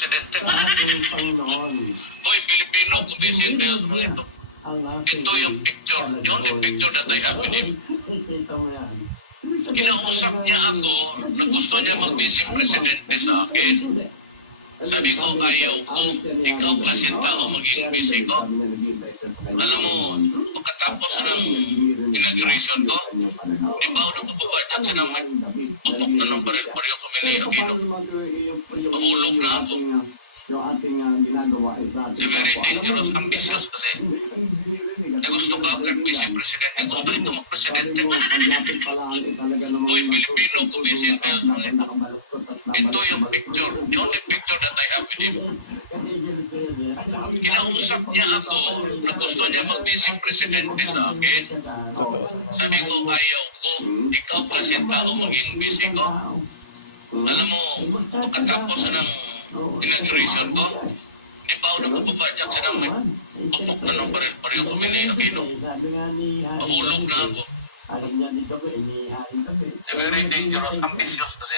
presidente. Sa ating Panginoon. Hoy, Pilipino, kumisin kayo sa mga ito. Ang ating Ito yung picture. The only picture that I have with him. Kita mo yan. Kinausap niya ako na gusto niya mag-vice presidente sa akin. Sabi ko, ayaw ko. Ikaw klaseng tao maging vice ko. Alam mo, pagkatapos ng inauguration ko, di ba ako nagpapabadyan siya ng pupok na ng baril-baril kami ni Aquino. Mahulog na ako. Very dangerous, ambitious kasi. Na gusto ka vice presidente, gusto ito mag-presidente. Uy, Pilipino, kumisin kayo sa mga ito. Ito yung picture, the only picture that I have with him. Kinausap niya ako na gusto niya mag-vice presidente sa akin. Sabi ko, ayaw ko. Ikaw klaseng tao maging vice ko. Alam mo, pagkatapos ng inauguration ko, di ba ako nagpapabadyak siya ng pupok na ng baril-baril kami ni Aquino. Mahulog na ako. Very dangerous, ambitious kasi.